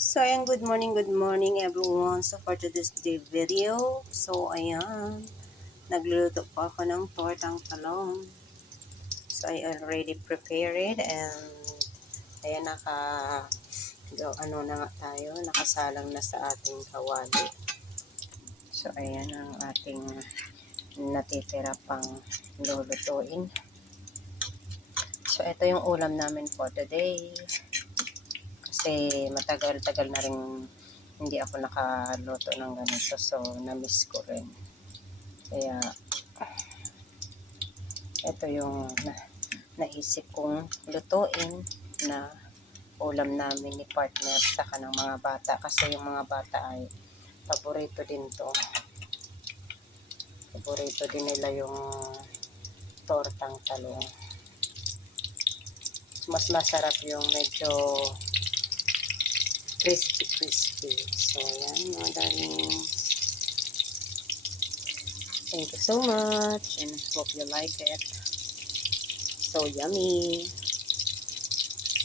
So, ayan, good morning everyone. So, for today's day video, so, ayan, nagluluto po ako ng tortang talong. So, I already prepared it and, ayan, ano na nga tayo, nakasalang na sa ating kawali. So, ayan ang ating natitira pang lulutuin. So, ito yung ulam namin for today. Kasi matagal-tagal na rin hindi ako nakaluto ng ganito. So, na-miss ko rin. Kaya, ito yung naisip kong lutuin na ulam namin ni partner saka ng mga bata. Kasi yung mga bata ay paborito din to. Paborito din nila yung tortang talong. Mas masarap yung medyo crispy. So, ayan mga darling. Thank you so much and hope you like it. So yummy.